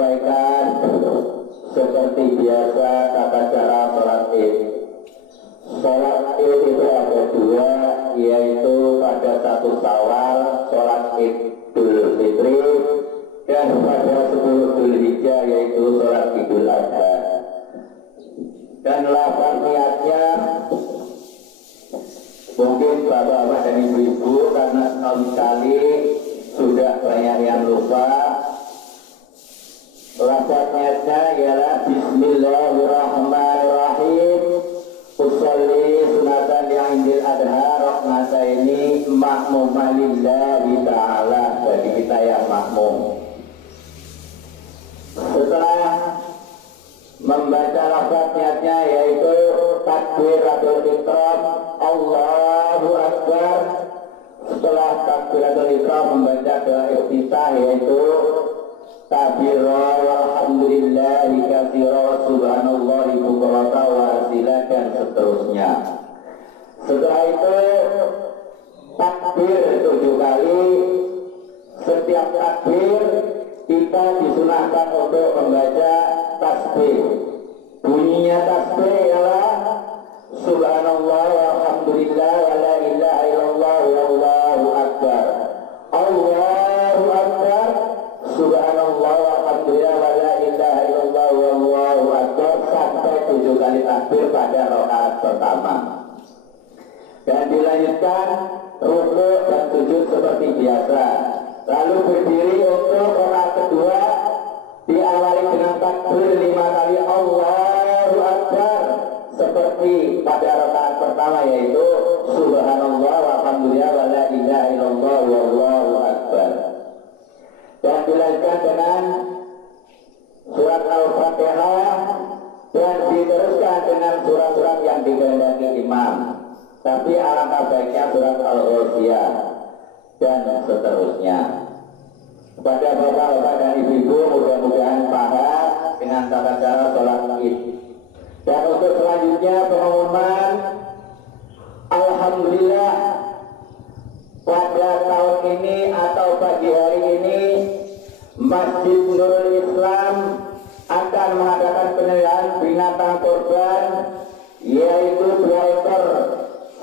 sampaikan seperti biasa tata cara sholat id. Sholat id itu ada dua, yaitu pada 1 Syawal sholat Idul Fitri, dan pada 10 Dzulhijjah yaitu sholat Idul Adha. Dan lafaz niatnya mungkin bapak-bapak dan ibu-ibu karena sekali sudah banyak yang lupa. Lafaz niatnya ialah Bismillahirrahmanirrahim. Usolli sunatan yang indil adha rahmata ini makmumah lillahi ta'ala, bagi kita yang makmum. Setelah membaca lafaz niatnya yaitu takbiratul ihram, Allahu Akbar. Setelah takbiratul ihram membaca doa iftitah yaitu kabira walhamdulillahi katsira subhanallahi bukrata wa asila, dan seterusnya. Setelah itu takbir 7 kali. Setiap takbir kita disunahkan untuk membaca tasbih. Bunyinya tasbih ialah subhanallah walhamdulillah wa la ilaha illallah wallahu akbar. Allahu akbar, subhanallah walhamdulillah wa la ilaha illallah wallahu akbar, sampai 7 kali takbir pada rakaat pertama. Dan dilanjutkan rukuk dan sujud seperti biasa. Lalu berdiri untuk rakaat kedua, diawali dengan takbir 5 kali Allahu Akbar, seperti pada rakaat pertama yaitu subhanallah walhamdulillah wa la ilaha illallah wallahu akbar. Dan dilanjutkan dengan surat Al-Fatihah dan diteruskan dengan surat-surat yang dikehendaki imam. Tapi alangkah baiknya surat Al-Ghasyiyah dan seterusnya. Kepada bapak-bapak dan ibu-ibu, mudah-mudahan paham dengan tata cara sholat id. Dan untuk selanjutnya pengumuman, alhamdulillah pada tahun ini atau pagi hari ini Masjid Nurul Islam akan mengadakan penyembelihan binatang kurban, yaitu 2 ekor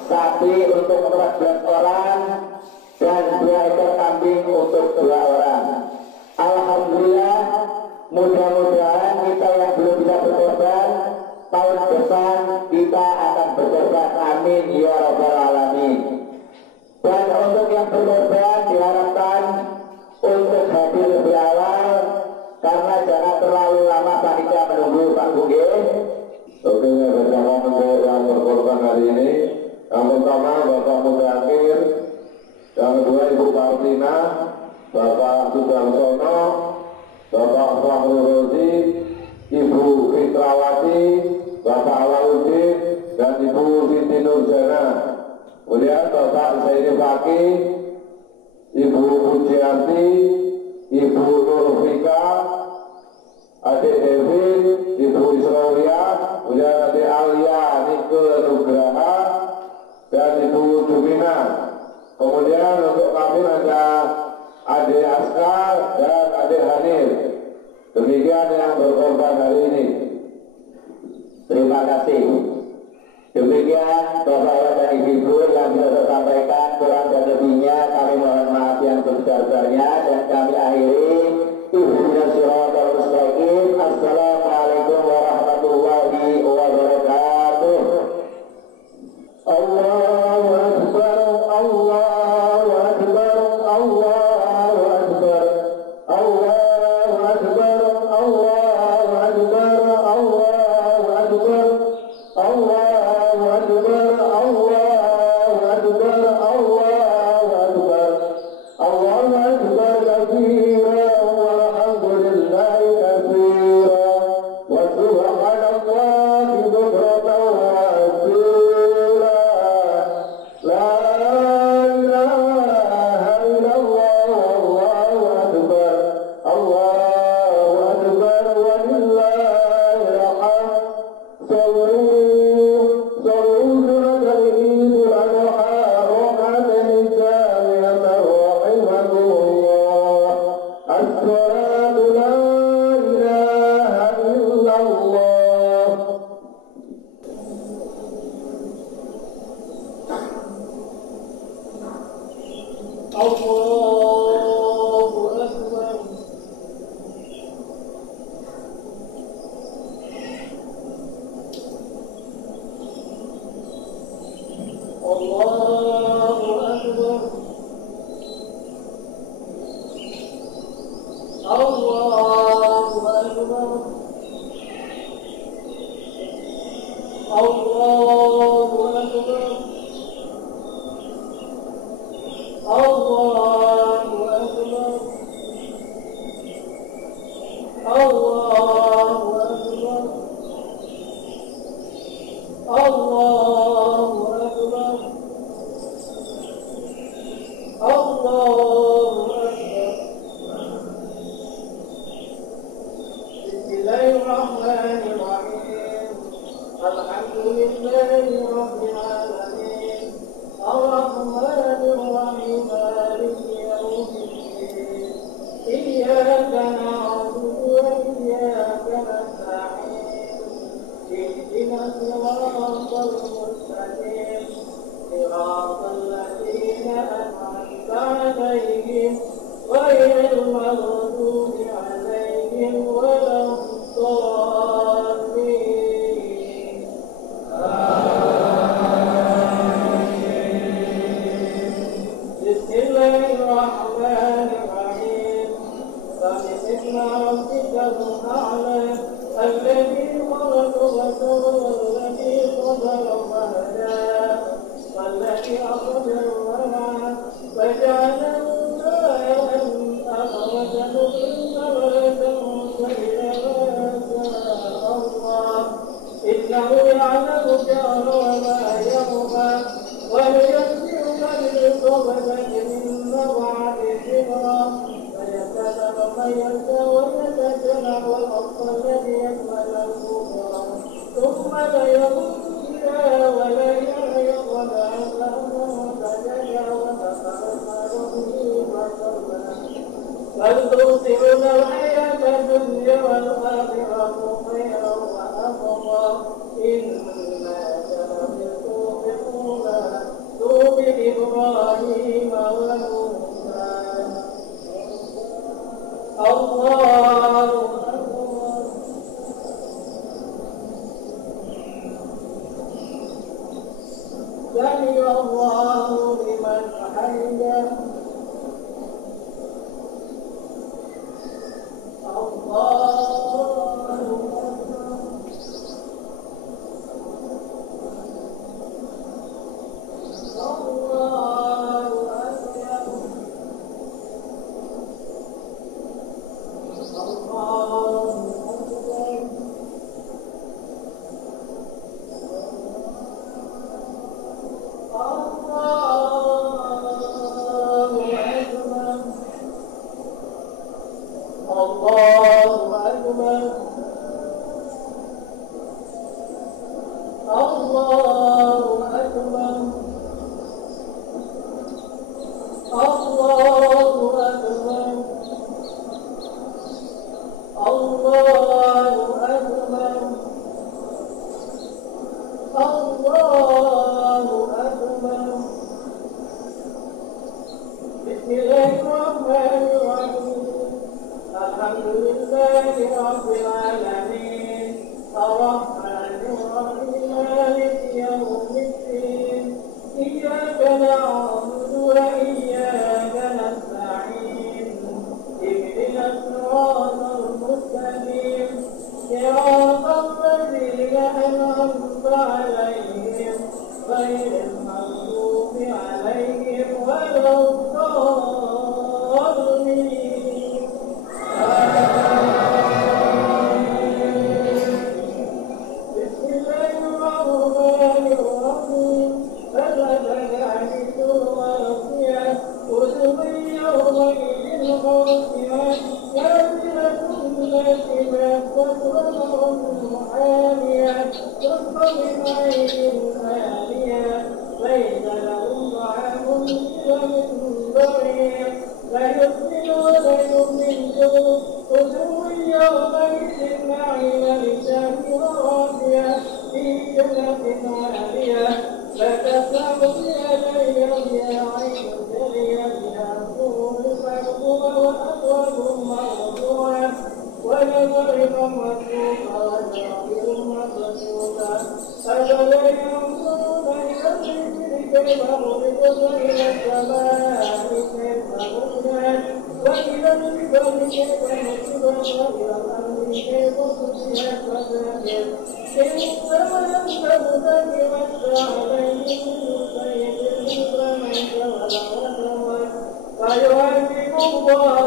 sapi untuk 14 orang dan 2 ekor kambing untuk 2 orang. Alhamdulillah, mudah-mudahan kita yang belum bisa berkorban, tahun depan kita akan berkorban, amin ya rabbal alamin. Dan untuk yang berkorban diharapkan untuk hadir lebih awal, karena jangan terlalu lama panitia menunggu Pak Buge. Oke, bersama untuk yang berkorban hari ini, yang pertama Bapak Mudakir, yang kedua Ibu Partina, Bapak Sudarsono, Bapak Fahru Rozi, Ibu Fitrawati, Bapak Awaludin, dan Ibu Siti Nurjana. Kemudian Bapak Zaini Faki, Ibu Pujianti, Ibu Nurfika, Adik Devin, Ibu Israwiyah, kemudian Adik Alia Nike Nugraha, dan Ibu Jumina. Kemudian untuk kami ada Adik Askar dan Adik Hanif. Demikian yang berkorban hari ini. Terima kasih. Demikian bapak-bapak dan ibu-ibu yang bisa saya sampaikan, kurang dan lebihnya kami mohon maaf yang sebesar-besarnya, dan kami akhiri ihdinas siratal mustaqim. Assalamualaikum warahmatullahi wabarakatuh. Allahu Akbar, Allahu Akbar, Allahu Akbar, Allahu Akbar, Allahu Akbar, Allahu Akbar, Allahu Akbar, Allahu Akbar, Allahu Akbar, Allahu Akbar kabira walhamdulillah. ويعلم الله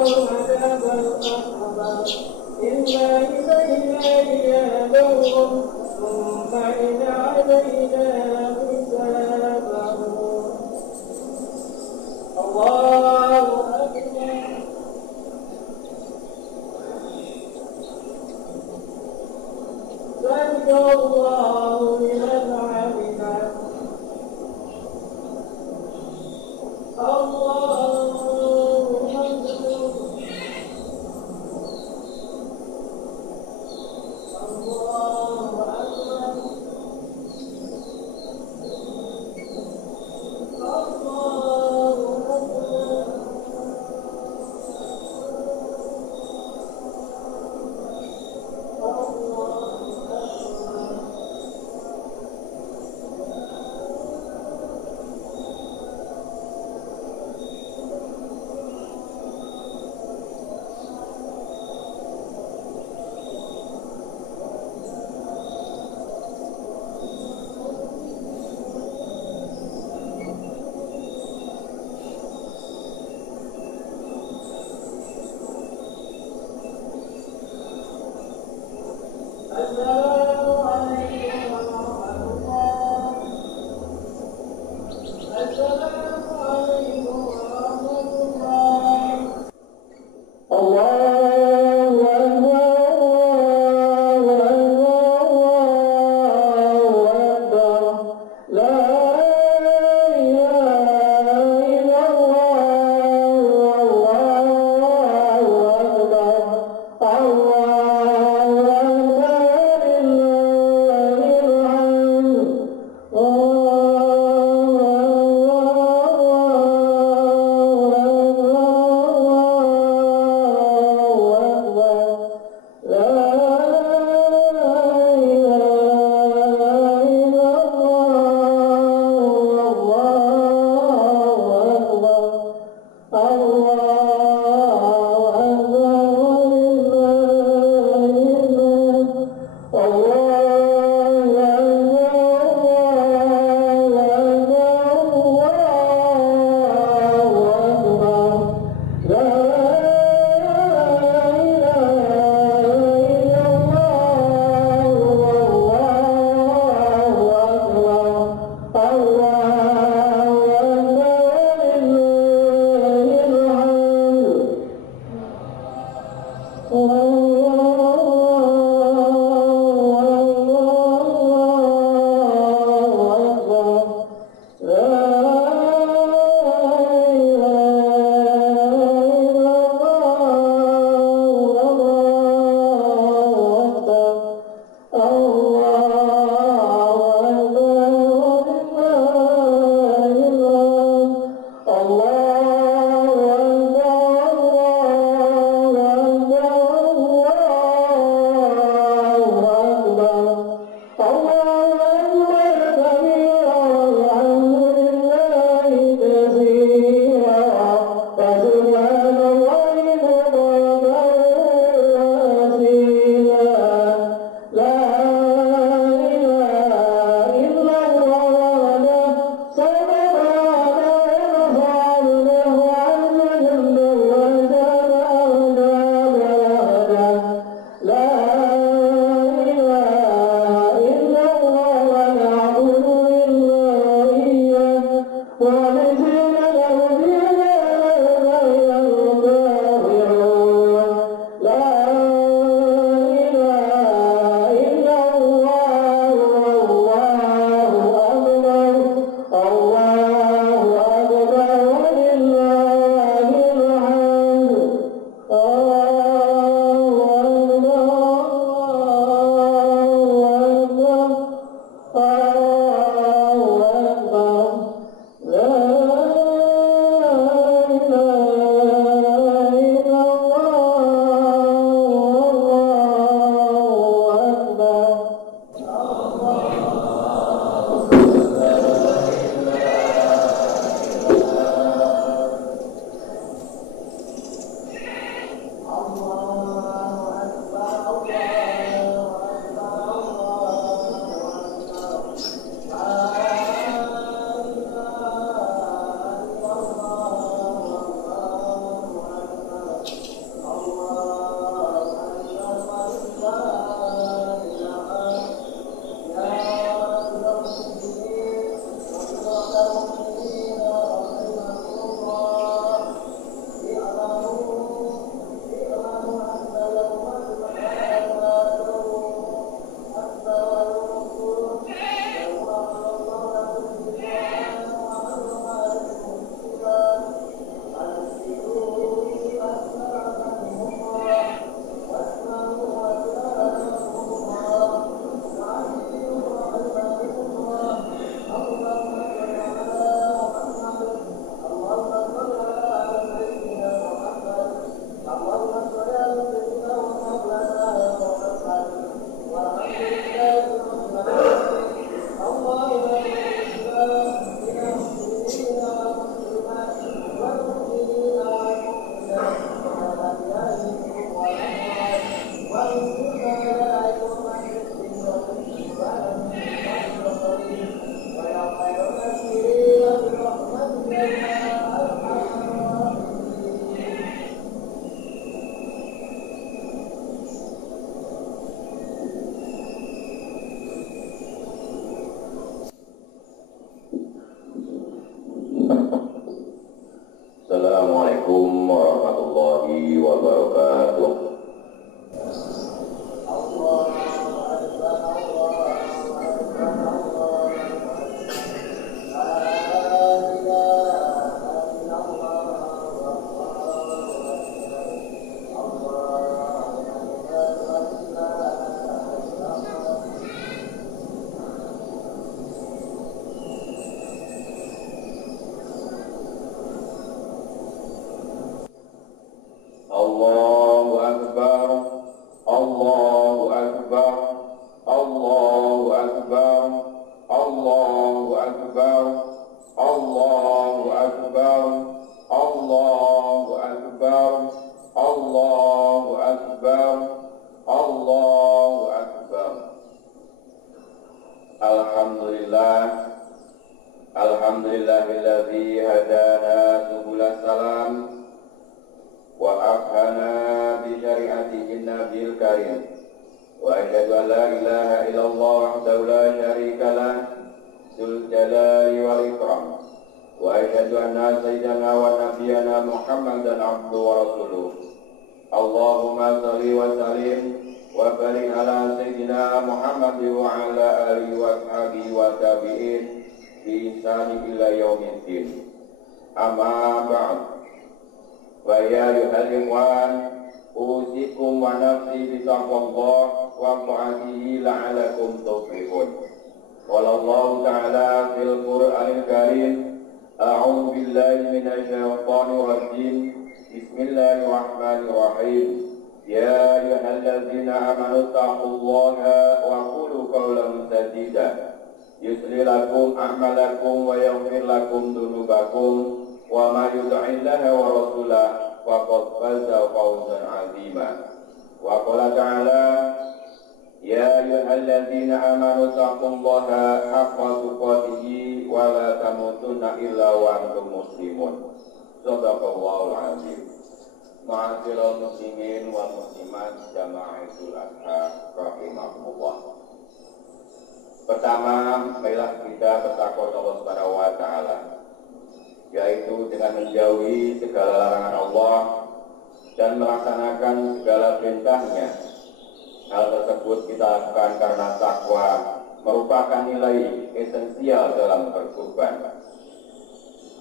العذاب الأكبر إن akbar, Allahu akbar, Allahu akbar, Allahu akbar, Allahu akbar, Allahu akbar, Allahu akbar. Alhamdulillah, alhamdulillahilladzi hadana subulas salam wa afhana bi syari'atihi nabiyil karim. Wa asyhadu an la ilaha illallah wahdahu la syarika lah dzul jalali wal ikram. Wa asyhadu anna sayyidana wa nabiyyana Muhammadan abduhu wa rasuluh. Allahumma shalli wa sallim wa barik ala sayyidina Muhammad wa ala alihi wa ashabihi wa tabi'in bi ihsani ila yaumiddin. Amma ba'd. Wa ya ayyuhal ikhwan, usikum wa nafsi bi taqwallah wa ta'atihi la'alakum tuflihun. Qala Allah ta'ala fil Qur'anil Karim, a'udzu billahi minasy syaithanir rajim. Bismillahirrahmanirrahim. Ya ayyuhalladzina amanu taqullaha wa qulu qawlan sadida. Yuslih lakum a'malakum wa yaghfir lakum dzunubakum wa ma yuti'illaha wa rasulahu faqad faza fawzan 'azima. Wa qala ta'ala ya ayyuhalladzina amanu taqullaha haqqa tuqatih wa la tamutunna illa wa antum muslimun. Shadaqallahul 'azim. Ma'asyiral muslimin wal muslimat jama'atul adha rahimahumullah. Pertama, marilah kita bertakwa Allah Subhanahu wa taala, yaitu dengan menjauhi segala larangan Allah dan melaksanakan segala perintahnya. Hal tersebut kita lakukan karena takwa merupakan nilai esensial dalam berkurban.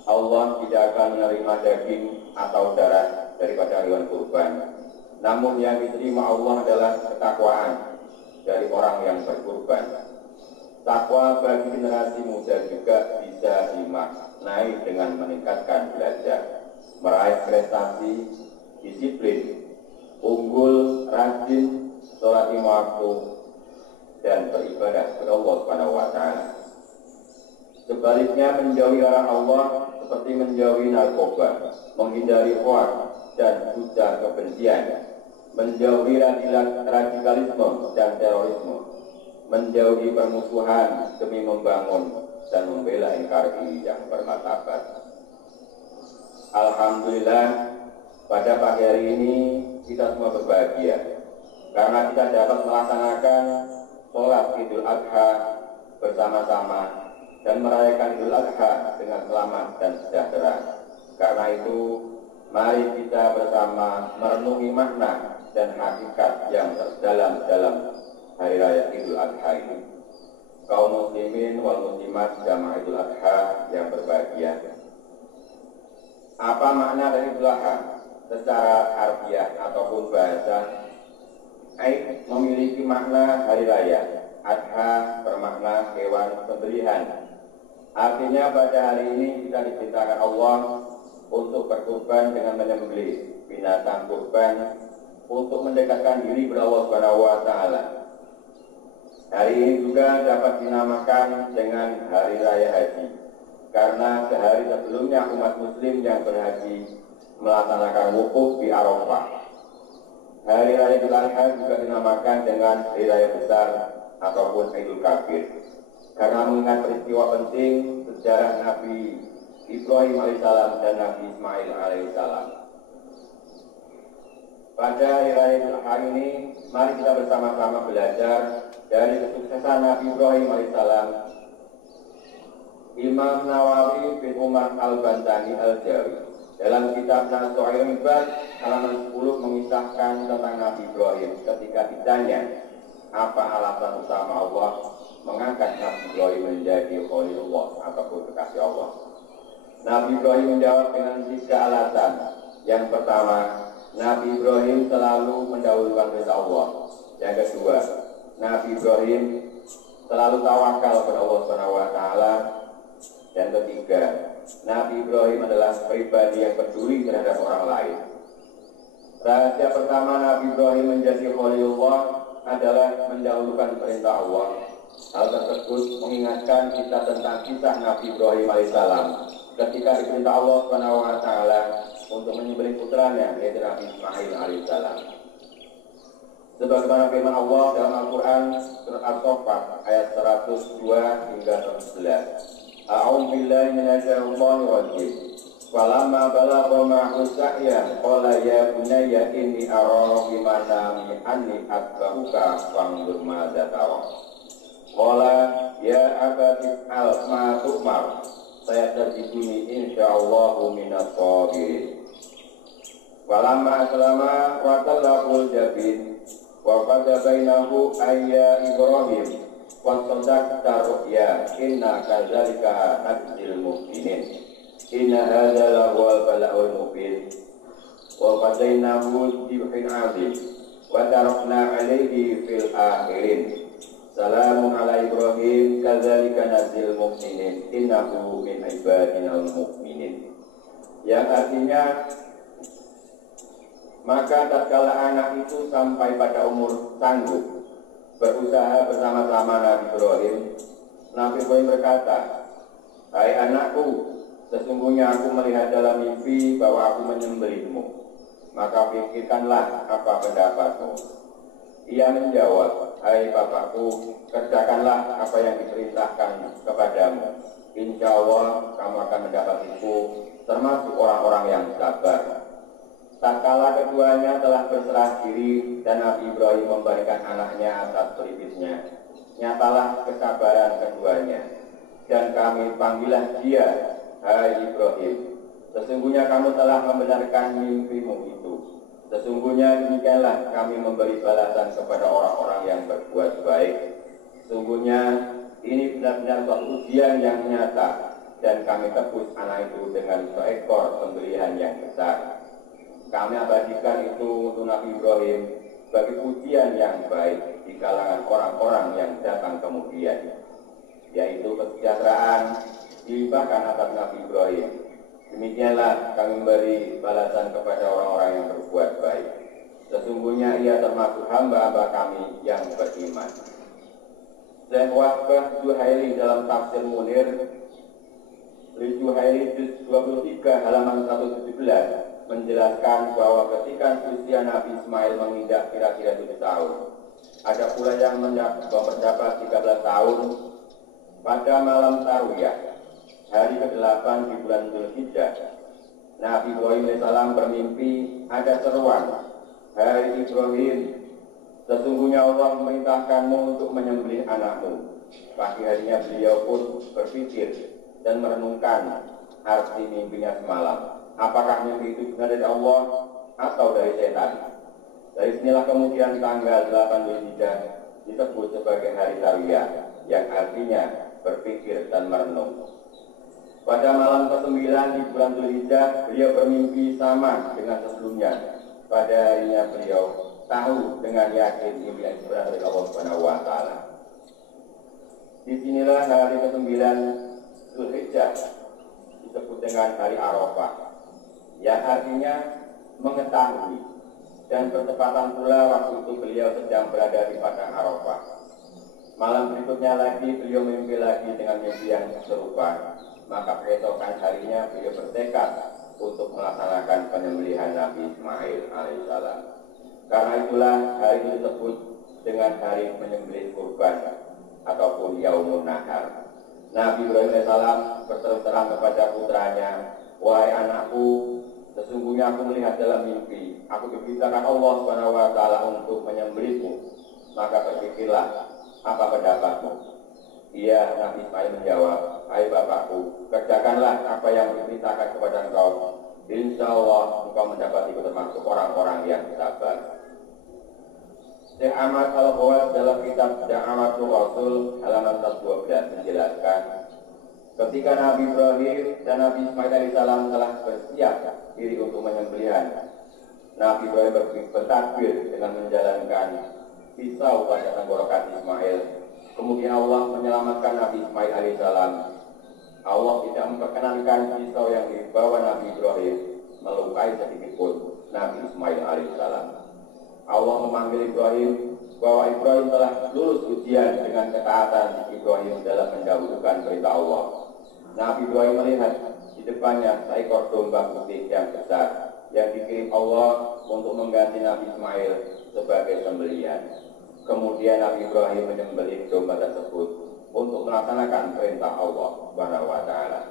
Allah tidak akan menerima daging atau darah daripada hewan kurban. Namun yang diterima Allah adalah ketakwaan dari orang yang berkurban. Takwa bagi generasi muda juga bisa dimaknai dengan meningkatkan belajar, meraih prestasi, disiplin, unggul, rajin, sholat lima waktu, dan beribadah kepada Allah Subhanahu wa taala. Sebaliknya, menjauhi larangan Allah seperti menjauhi narkoba, menghindari hoaks dan ujar kebencian, menjauhi radikalisme dan terorisme, menjauhi permusuhan demi membangun dan membela NKRI yang bermartabat. Alhamdulillah, pada pagi hari ini kita semua berbahagia karena kita dapat melaksanakan sholat Idul Adha bersama-sama dan merayakan Idul Adha dengan selamat dan sejahtera. Karena itu, mari kita bersama merenungi makna dan hakikat yang terdalam dalam Hari Raya Idul Adha ini. Kaum muslimin wal muslimat jamaah Idul Adha yang berbahagia. Apa makna dari Idul Adha? Secara harfiah ataupun bahasa, Aid memiliki makna hari raya. Adha bermakna hewan sembelihan. Artinya pada hari ini kita diperintahkan Allah untuk berkurban dengan menyembelih binatang kurban untuk mendekatkan diri kepada Allah Subhanahu wa taala. Hari ini juga dapat dinamakan dengan Hari Raya Haji karena sehari sebelumnya umat muslim yang berhaji melaksanakan wukuf di Arafah. Hari Raya Idul Adha juga dinamakan dengan Hari Raya Besar ataupun Idul Kabir karena mengingat peristiwa penting sejarah Nabi Ibrahim alaihissalam dan Nabi Ismail alaihissalam. Pada Hari Raya Idul Adha ini, mari kita bersama-sama belajar dari kesuksesan Nabi Ibrahim alaihissalam. Imam Nawawi bin Umar al-Bantani al-Jawi dalam kitab Nasu'il Ibad halaman 10 mengisahkan tentang Nabi Ibrahim ketika ditanya apa alasan utama Allah mengangkat Nabi Ibrahim menjadi Khalilullah ataupun kekasih Allah. Nabi Ibrahim menjawab dengan 3 alasan. Yang pertama, Nabi Ibrahim selalu mendahulukan perintah Allah. Yang kedua, Nabi Ibrahim selalu tawakal kepada Allah Subhanahu wa taala. Dan ketiga, Nabi Ibrahim adalah pribadi yang peduli terhadap orang lain. Rahasia pertama Nabi Ibrahim menjadi Khalilullah adalah mendahulukan perintah Allah. Hal tersebut mengingatkan kita tentang kisah Nabi Ibrahim alaihissalam ketika diperintah Allah SWT untuk menyembelih putranya yaitu Nabi Ismail alaihissalam. Sebagaimana firman Allah dalam Al-Quran surat As-Saffat ayat 102 hingga 111. A'udzu billahi minasyaitonir rajim. Falamma balagha ma'ahu sa'ya qala ya bunayya inni ara fi manami anni atba'uka fanzur madza tara. Qala ya abati al ma tu'mar sayatajiduni insyaallahu minas sabirin. Falamma aslama wa talaqul jabin wa qada bainahu ayya Ibrahim wa sadaqta ru'ya inna kadzalika najzil muhsinin. Inna hadza lahuwal bala'ul mubin wa qadainahu dhibhin 'adzim wa tarakna 'alaihi fil akhirin. Salamun ala Ibrahim kadzalika najzil muhsinin innahu min ibadinal mu'minin. Yang artinya, maka tatkala anak itu sampai pada umur sanggup berusaha bersama-sama Nabi Ibrahim, Nabi Ibrahim berkata, "Hai anakku, sesungguhnya aku melihat dalam mimpi bahwa aku menyembelihmu, maka pikirkanlah apa pendapatmu." Ia menjawab, "Hai bapakku, kerjakanlah apa yang diperintahkan kepadamu. Insya Allah kamu akan mendapatiku termasuk orang-orang yang sabar." Tatkala keduanya telah berserah diri dan Nabi Ibrahim memberikan anaknya atas pelipisnya, nyatalah kesabaran keduanya. Dan kami panggillah dia, "Hai Ibrahim, sesungguhnya kamu telah membenarkan mimpimu itu. Sesungguhnya demikianlah kami memberi balasan kepada orang-orang yang berbuat baik. Sesungguhnya ini benar-benar suatu ujian yang nyata, dan kami tebus anak itu dengan seekor sembelihan yang besar. Kami abadikan itu untuk Nabi Ibrahim sebagai ujian yang baik di kalangan orang-orang yang datang kemudian, yaitu kesejahteraan dilimpahkan atas Nabi Ibrahim. Demikianlah kami memberi balasan kepada orang-orang yang berbuat baik. Sesungguhnya ia termasuk hamba-hamba kami yang beriman." Dan Wahbah Zuhaili dalam tafsir Munir Zuhaili juz 23 halaman 117 menjelaskan bahwa ketika usia Nabi Ismail menginjak kira-kira 7 tahun, ada pula yang berpendapat 13 tahun, pada malam Tarwiyah, hari ke-8 di bulan Dzulhijjah, Nabi Ibrahim AS bermimpi ada seruan, "Hai Ibrahim, sesungguhnya Allah memerintahkanmu untuk menyembelih anakmu." Pagi harinya beliau pun berpikir dan merenungkan arti mimpinya semalam. Apakah mimpi itu benar dari Allah atau dari setan? Dari sinilah kemudian tanggal 8 Dzulhijjah disebut sebagai hari Tarwiyah, yang artinya berpikir dan merenung. Pada malam ke-9 di bulan Dzulhijjah, beliau bermimpi sama dengan sebelumnya. Pada harinya beliau tahu dengan yakin mimpi yang berasal dari Allah Subhanahu wa taala. Disinilah hari ke-9 Dzulhijjah disebut dengan hari Arafah, yang artinya mengetahui, dan bertepatan pula waktu itu beliau sedang berada di padang Arafah. Malam berikutnya lagi beliau mimpi lagi dengan mimpi yang serupa. Maka keesokan harinya beliau bertekad untuk melaksanakan penyembelihan Nabi Ismail alaihissalam. Karena itulah hari itu disebut dengan hari menyembelih kurban ataupun Yaumun Nahar. Nabi Ibrahim alaihissalam berterus terang kepada putranya, "Wahai anakku, sesungguhnya aku melihat dalam mimpi, aku diberitakan Allah Subhanahu wa taala untuk menyembelihmu. Maka berpikirlah apa pendapatmu?" Ia, Nabi Ismail menjawab, "Hai bapakku, kerjakanlah apa yang diperintahkan kepada engkau. Insya Allah engkau mendapati termasuk orang-orang yang sabar." Syekh Ahmad Al-Ghawad dalam kitab Da'awatul Rasul halaman 112 menjelaskan, ketika Nabi Ibrahim dan Nabi Ismail alaihissalam telah bersiap diri untuk menyembelihan, Nabi Ibrahim bertakbir dengan menjalankan pisau pada tenggorokan Ismail. Kemudian Allah menyelamatkan Nabi Ismail alaihissalam. Allah tidak memperkenankan pisau yang dibawa Nabi Ibrahim melukai sedikitpun Nabi Ismail alaihissalam. Allah memanggil Ibrahim bahwa Ibrahim telah lulus ujian dengan ketaatan Ibrahim dalam mendahulukan perintah Allah. Nabi Ibrahim melihat di depannya seekor domba putih yang besar yang dikirim Allah untuk mengganti Nabi Ismail sebagai sembelihan. Kemudian Nabi Ibrahim menyembelih domba tersebut untuk melaksanakan perintah Allah Subhanahu wa taala.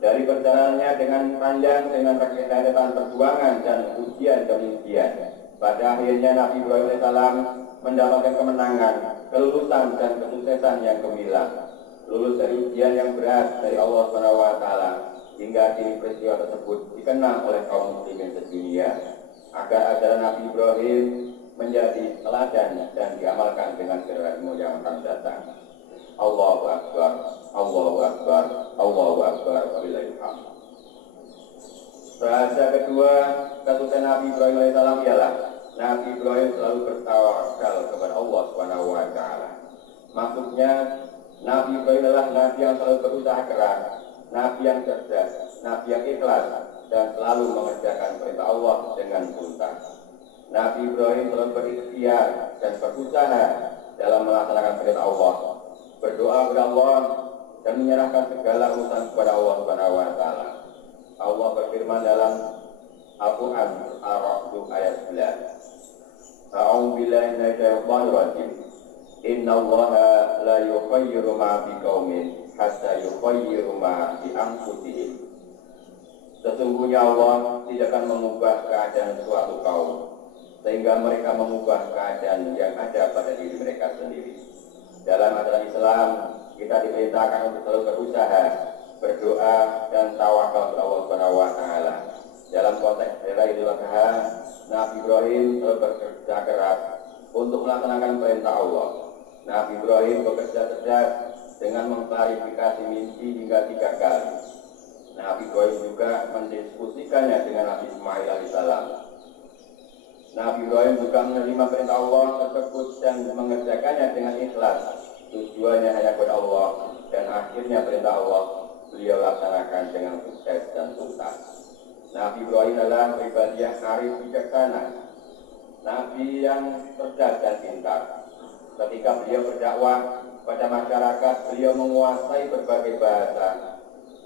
Dari perjalanannya dengan panjang, dengan rentetan perjuangan dan ujian demi ujian, pada akhirnya Nabi Ibrahim AS mendapatkan kemenangan, kelulusan dan kesuksesan yang gemilang. Lulus dari ujian yang berat dari Allah Subhanahu wa taala, hingga kini peristiwa tersebut dikenang oleh kaum muslimin sedunia, agar ajaran Nabi Ibrahim menjadi teladan dan diamalkan dengan generasi yang akan datang. Allahu Akbar, Allahu Akbar, Allahu Akbar, wallahil hamd. Rahasia kedua kesuksesan Nabi Ibrahim AS ialah Nabi Ibrahim selalu bertawakal kepada Allah Subhanahu wa taala. Maksudnya, Nabi Ibrahim adalah Nabi yang selalu berusaha keras, Nabi yang cerdas, Nabi yang ikhlas, dan selalu mengerjakan perintah Allah dengan tuntas. Nabi Ibrahim selalu berikhtiar dan berusaha dalam melaksanakan perintah Allah, berdoa kepada Allah dan menyerahkan segala urusan kepada Allah Subhanahu wa taala. Allah berfirman dalam Al-Qur'an Ar-Ra'd ayat 11. A'udzu billahi minasyaitonir rajim. Innallaha la yughayyiru ma biqaumin hatta yughayyiru ma bi anfusihim. Sesungguhnya Allah tidak akan mengubah keadaan suatu kaum sehingga mereka mengubah keadaan yang ada pada diri mereka sendiri. Dalam ajaran Islam, kita diperintahkan untuk selalu berusaha, berdoa, dan tawakal kepada Allah Subhanahu wa taala. Dalam konteks hari Idul Adha, Nabi Ibrahim selalu bekerja keras untuk melaksanakan perintah Allah. Nabi Ibrahim bekerja cerdas dengan mengklarifikasi mimpi hingga 3 kali. Nabi Ibrahim juga mendiskusikannya dengan Nabi Ismail alaihissalam. Nabi Ibrahim juga menerima perintah Allah tersebut dan mengerjakannya dengan ikhlas. Tujuannya hanya kepada Allah, dan akhirnya perintah Allah beliau laksanakan dengan sukses dan tuntas. Nabi Ibrahim adalah pribadi yang arif bijaksana, Nabi yang cerdas dan pintar. Ketika beliau berdakwah pada masyarakat, beliau menguasai berbagai bahasa,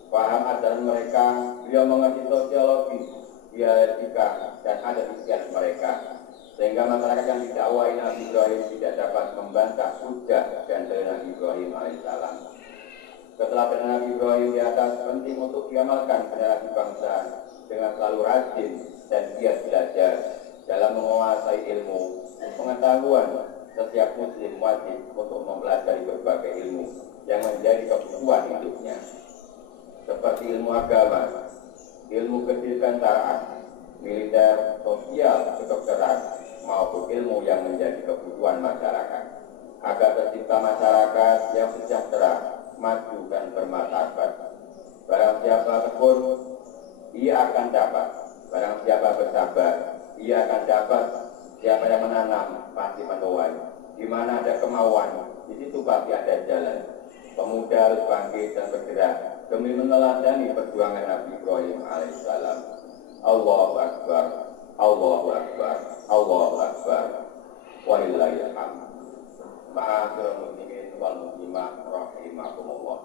paham ajaran mereka, beliau mengerti sosiologi, dialektika, dan adat istiadat mereka, sehingga masyarakat yang didakwai Nabi Ibrahim tidak dapat membantah hujah dan dalil Nabi Ibrahim alaihissalam. Setelah perintah Nabi Ibrahim di atas, penting untuk diamalkan generasi bangsa dengan selalu rajin dan giat belajar dalam menguasai ilmu pengetahuan. Setiap muslim wajib untuk mempelajari berbagai ilmu yang menjadi kebutuhan hidupnya, seperti ilmu agama, ilmu kedirgantaraan, militer, sosial, kedokteran, maupun ilmu yang menjadi kebutuhan masyarakat, agar tercipta masyarakat yang sejahtera, maju dan bermartabat. Barang siapa tekun, ia akan dapat. Barang siapa bersabar, ia akan dapat. Siapa yang menanam pasti menuai. Di mana ada kemauan, di situ pasti ada jalan. Pemuda harus bangkit dan bergerak demi meneladani perjuangan Nabi Ibrahim alaihissalam. Allahu Akbar, Allahu Akbar, Allahu Akbar, walillahil hamd. Ma'asyiral muslimin wal muslimat rahimakumullah.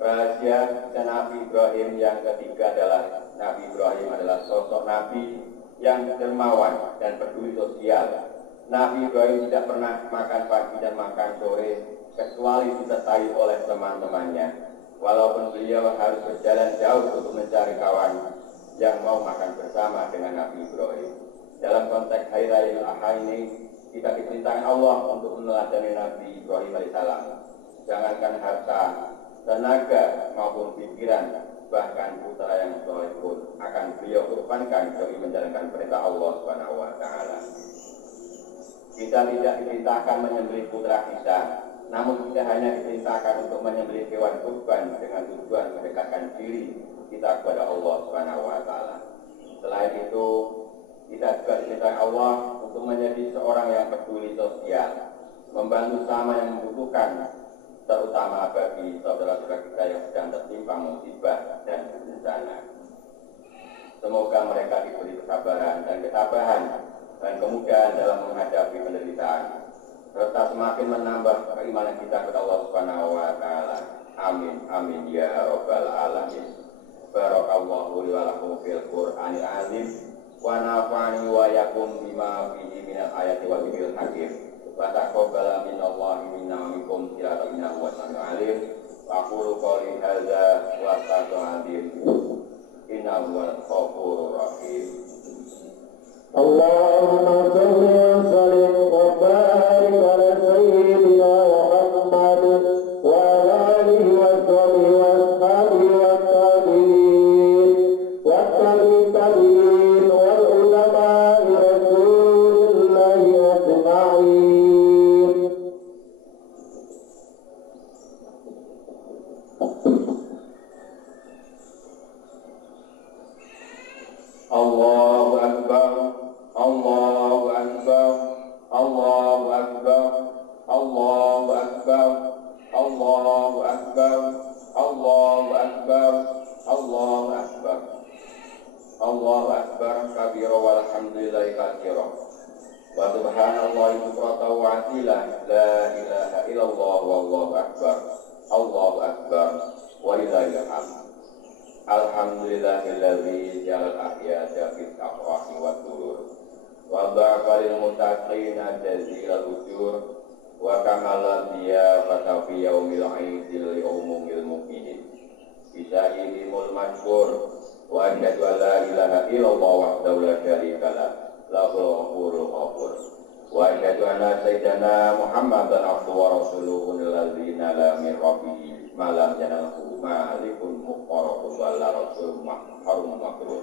Rahasia Nabi Ibrahim yang ketiga adalah Nabi Ibrahim adalah sosok Nabi yang dermawan dan peduli sosial. Nabi Ibrahim tidak pernah makan pagi dan makan sore kecuali disertai oleh teman-temannya. Walaupun beliau harus berjalan jauh untuk mencari kawan yang mau makan bersama dengan Nabi Ibrahim. Dalam konteks Hari Raya Idul Adha ini, kita diperintahkan Allah untuk meneladani Nabi Ibrahim alaihissalam. Jangankan harta, tenaga maupun pikiran, bahkan putra yang soleh pun akan beliau korbankan demi menjalankan perintah Allah Subhanahu wa taala. Kita tidak diperintahkan menyembelih putra kita, namun kita hanya diperintahkan untuk menyembelih hewan kurban dengan tujuan mendekatkan diri kita kepada Allah Subhanahu wa taala. Selain itu, kita juga diperintahkan Allah untuk menjadi seorang yang peduli sosial, membantu sama yang membutuhkan, terutama bagi saudara-saudara kita yang sedang tertimpa musibah dan bencana. Semoga mereka diberi kesabaran dan ketabahan dan kemudahan dalam menghadapi penderitaan, serta semakin menambah keimanan kita kepada Allah Subhanahu wa taala. Amin amin ya rabbal alamin. Barakallahu li wa lakum fil Qur'anil azim wa nafa'ani wa yakum bima fihi minal ayati wa dzikril hakim. Wa taqabbala minallahi minna wa minkum innahu was-sami'ul alim. Wa aqulu qouli hadza wa astaghfirullaha innahu huwal ghafurur rahim. Allahumma shalli wa sallim wa barik ala sayyidina Muhammad wa ala alihi wa sahbihi wa ashabihi wa tabi'in wa tabi'in wal ulama'i rasulillahi ajma'in. Allahu akbar, Allahu akbar, Allahu akbar, Allahu akbar, Allahu akbar, Allahu akbar, Allahu akbar, Allahu akbar kabira walhamdulillahi katsira wa subhanallahi bukratan wa asila la ilaha illallah wallahu akbar, Allahu akbar wa lillahil hamd. Alhamdulillahilladzi jalal ahyada fil afrahi wa surur wa dha'fa lil muttaqina jazilal ujur wa kamala biya fa fi yaumil 'idil li umumil mu'minin bisya'ihimul mashkur wa asyhadu an la ilaha illallah wahdahu la syarika lah lahul ghafurul ghafur wa asyhadu anna sayyidana Muhammadan abduhu wa rasuluhu allazi nala min rabbih malam yanalhu malikun muqarrabun wala rasul mahrum makrur.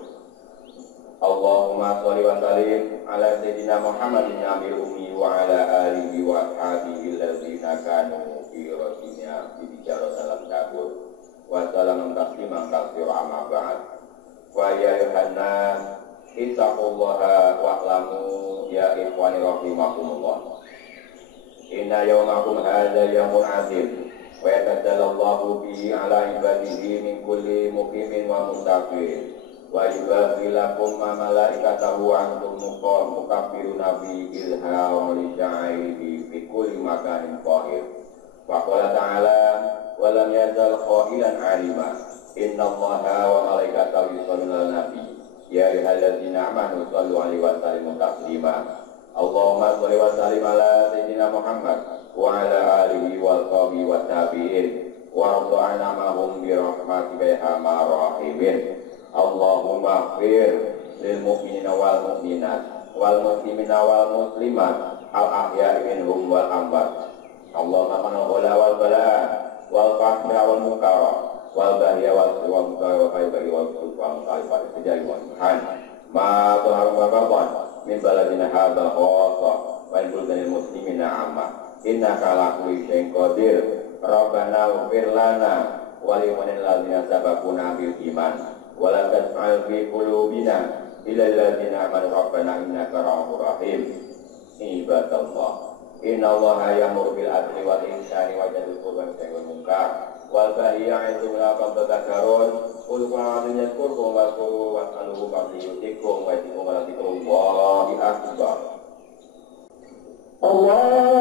Allahumma sholli wa sallim ala sayyidina Muhammadin nabiyil ummi wa ala alihi wa ashabihi allazina kanu fi rasinya bi bicara salam kabur wa salam tasliman katsira amma ba'd. Wa ya ayyuhannas ittaqullaha wa'lamu ya ikhwani rahimakumullah. Inna yawmakum hadza yawmun 'azim wa yatadallallahu bihi ala ibadihi min kulli muqimin wa mustaqim wa yubadzilakum ma malaikatahu antum mukabbiruna bi ilham li sya'irihi fi kulli makanin qahir wa qala ta'ala wa lam yazal qailan 'alima innallaha wa malaikatahu yusholluna 'alan nabi ya ayyuhalladzina amanu shallu 'alaihi wa sallimu taslima. Allahumma shalli wa sallim ala sayyidina Muhammad wa ala alihi wa sahbihi wa tabi'in wa radha'na ma'hum bi rahmatika ya arhamar rahimin. Allahumma ighfir lil mu'minina wal mu'minat wal muslimina wal muslimat al ahya'i minhum wal amwat. Allahumma man wala wal bala wal fahsya wal munkar wal bahya wal munkar wa bagi wal sultan al sejali wal han ma dhahara wa baban min baladina hadha khassa wa buldanil muslimina amma innaka ala kulli syai'in qadir. Rabbana ighfir lana wa liman ladzina sabaquna bil iman wa la taj'al fi qulubina illa alladzina amanu rabbana innaka ra'ufur rahim. Ibadallah, innallaha ya'muru bil adli wal ihsani wa yanha 'anil munkar wal baghi ya'idukum la'allakum tadhakkarun. Qul qawlan yadhkurkum wa was'aluhu fadliyutikum wa yatikum wa dzikrullahi akbar. Allah